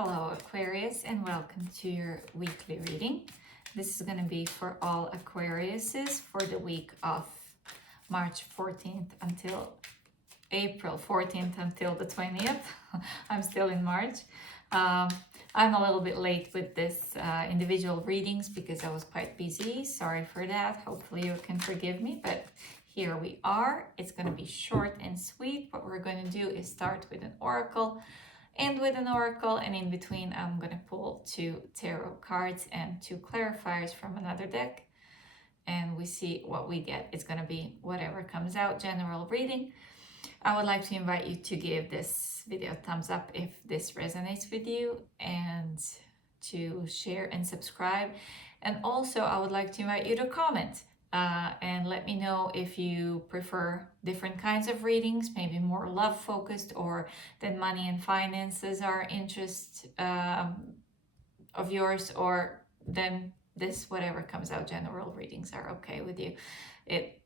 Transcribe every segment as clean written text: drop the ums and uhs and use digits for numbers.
Hello Aquarius, and welcome to your weekly reading. This is going to be for all Aquariuses for the week of March 14th until April 14th until the 20th. I'm still in March. I'm a little bit late with this individual readings because I was quite busy. Sorry for that. Hopefully you can forgive me, but here we are. It's going to be short and sweet. What we're going to do is start with an oracle, end with an oracle, and in between I'm going to pull 2 tarot cards and 2 clarifiers from another deck, and we see what we get. It's going to be whatever comes out, general reading. I would like to invite you to give this video a thumbs up if this resonates with you, and to share and subscribe. And also I would like to invite you to comment and let me know if you prefer different kinds of readings, maybe more love focused, or that money and finances are interest of yours, or then this whatever comes out, general readings are okay with you. It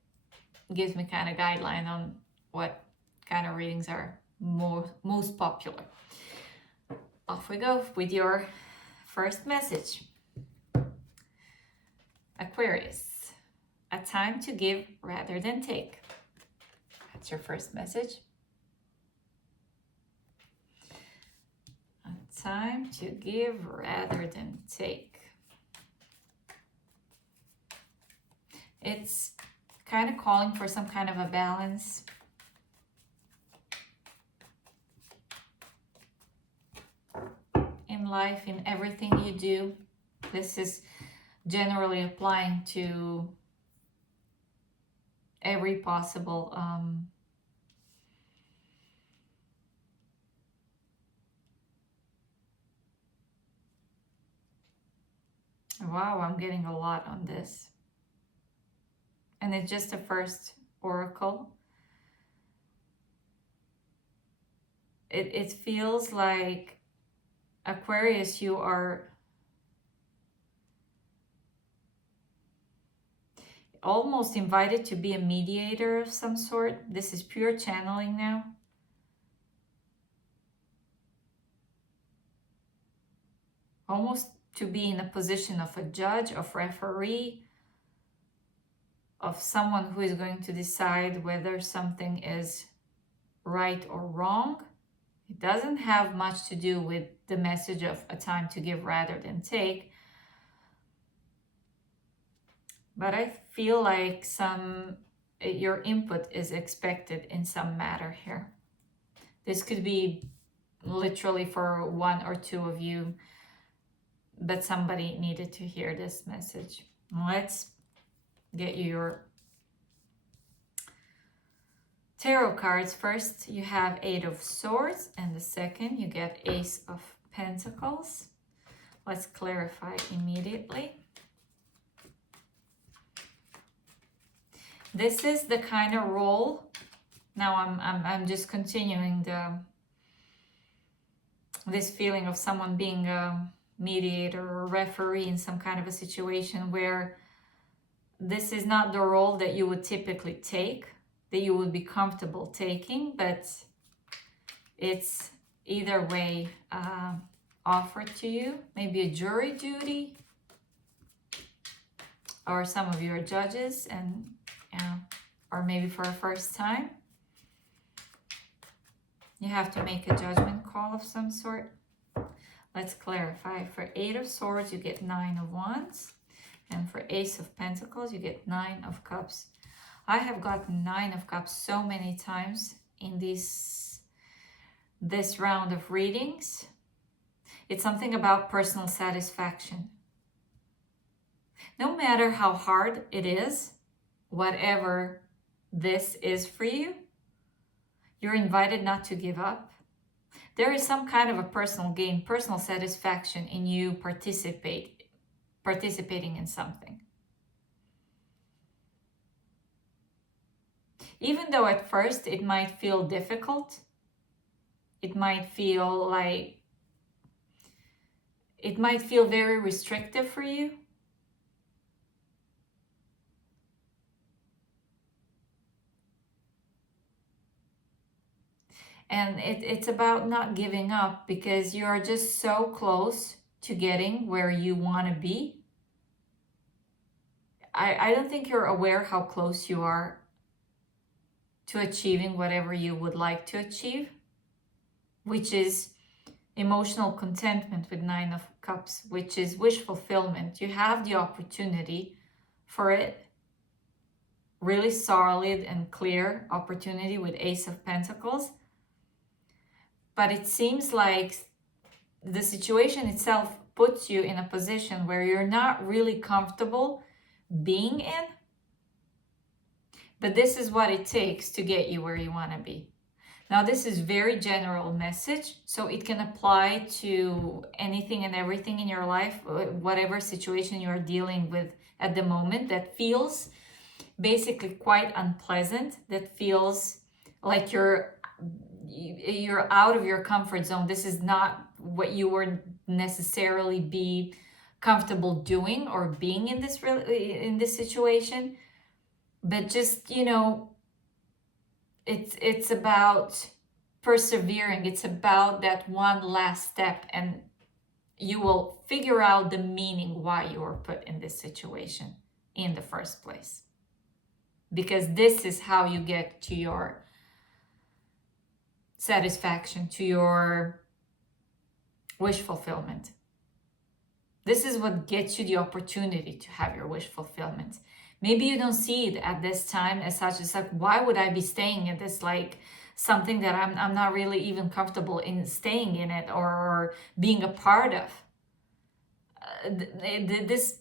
gives me kind of guideline on what kind of readings are most popular. Off we go with your first message. Aquarius, a time to give rather than take. That's your first message. A time to give rather than take. It's kind of calling for some kind of a balance. In life, in everything you do. This is generally applying to every possible wow, I'm getting a lot on this, and it's just the first oracle. It feels like, Aquarius, you are almost invited to be a mediator of some sort. This is pure channeling now. Almost to be in a position of a judge, of referee, of someone who is going to decide whether something is right or wrong. It doesn't have much to do with the message of a time to give rather than take. But I feel like your input is expected in some matter here. This could be literally for 1 or 2 of you, but somebody needed to hear this message. Let's get you your tarot cards. First, you have 8 of Swords, and the second, you get Ace of Pentacles. Let's clarify immediately. This is the kind of role. Now I'm just continuing this feeling of someone being a mediator or referee in some kind of a situation where this is not the role that you would typically take, that you would be comfortable taking, but it's either way offered to you. Maybe a jury duty, or some of you are judges, and or maybe for a first time you have to make a judgment call of some sort. Let's clarify. For 8 of Swords, you get 9 of Wands, and for Ace of Pentacles, you get 9 of Cups. I have gotten 9 of Cups so many times in this round of readings. It's something about personal satisfaction. No matter how hard it is, whatever this is for you, you're invited not to give up. There is some kind of a personal gain, personal satisfaction in you participating in something. Even though at first it might feel difficult, it might feel very restrictive for you. And it's about not giving up, because you are just so close to getting where you want to be. I don't think you're aware how close you are to achieving whatever you would like to achieve, which is emotional contentment with 9 of Cups, which is wish fulfillment. You have the opportunity for it. Really solid and clear opportunity with Ace of Pentacles. But it seems like the situation itself puts you in a position where you're not really comfortable being in. But this is what it takes to get you where you want to be. Now, this is very general message, so it can apply to anything and everything in your life, whatever situation you're dealing with at the moment that feels basically quite unpleasant, that feels like you're out of your comfort zone. This is not what you were necessarily be comfortable doing or being in this situation. But just, you know, it's about persevering. It's about that one last step, and you will figure out the meaning why you were put in this situation in the first place. Because this is how you get to your satisfaction, to your wish fulfillment. This is what gets you the opportunity to have your wish fulfillment. Maybe you don't see it at this time as such. It's like, why would I be staying in this, like something that I'm not really even comfortable in staying in it or being a part of? This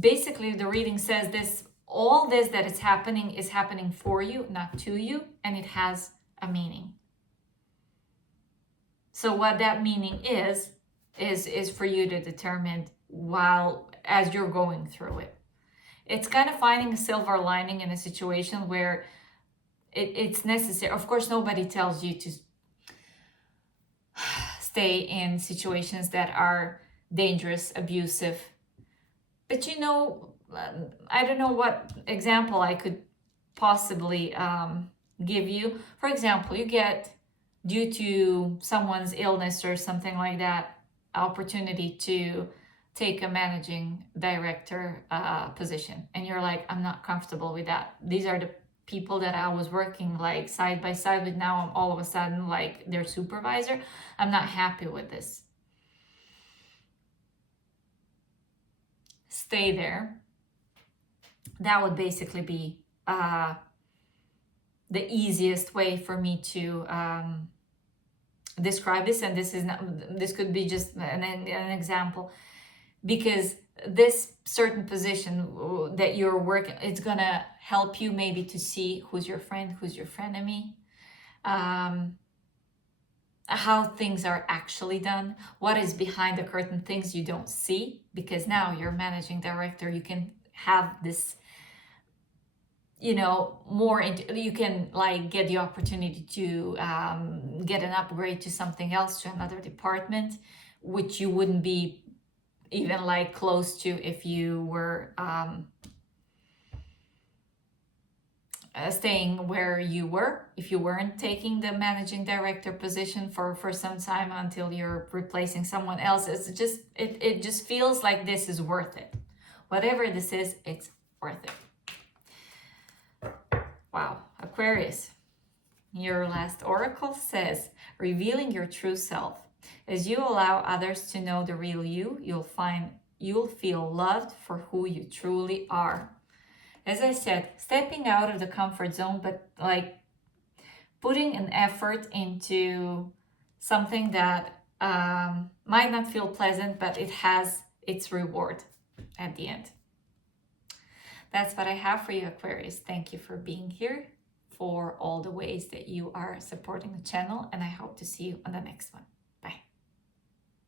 basically, the reading says this, all this that is happening for you, not to you, and it has a meaning. So what that meaning is for you to determine as you're going through it. It's kind of finding a silver lining in a situation where it's necessary. Of course, nobody tells you to stay in situations that are dangerous, abusive. But you know, I don't know what example I could possibly give you. For example, you get, due to someone's illness or something like that, opportunity to take a managing director position, and you're like, I'm not comfortable with that. These are the people that I was working like side by side with. Now I'm all of a sudden like their supervisor. I'm not happy with this. Stay there. That would basically be the easiest way for me to describe this, and this could be just an example. Because this certain position that you're working, it's gonna help you maybe to see who's your friend, who's your frenemy, how things are actually done, what is behind the curtain, things you don't see, because now you're managing director. You can have this, you know, more into, you can like get the opportunity to get an upgrade to something else, to another department, which you wouldn't be even like close to if you were staying where you were, if you weren't taking the managing director position for some time until you're replacing someone else. It's just, it just feels like this is worth it. Whatever this is, it's worth it. Wow, Aquarius, your last oracle says, revealing your true self. As you allow others to know the real you, you'll feel loved for who you truly are. As I said, stepping out of the comfort zone, but like putting an effort into something that might not feel pleasant, but it has its reward at the end. That's what I have for you, Aquarius. Thank you for being here, for all the ways that you are supporting the channel, and I hope to see you on the next one.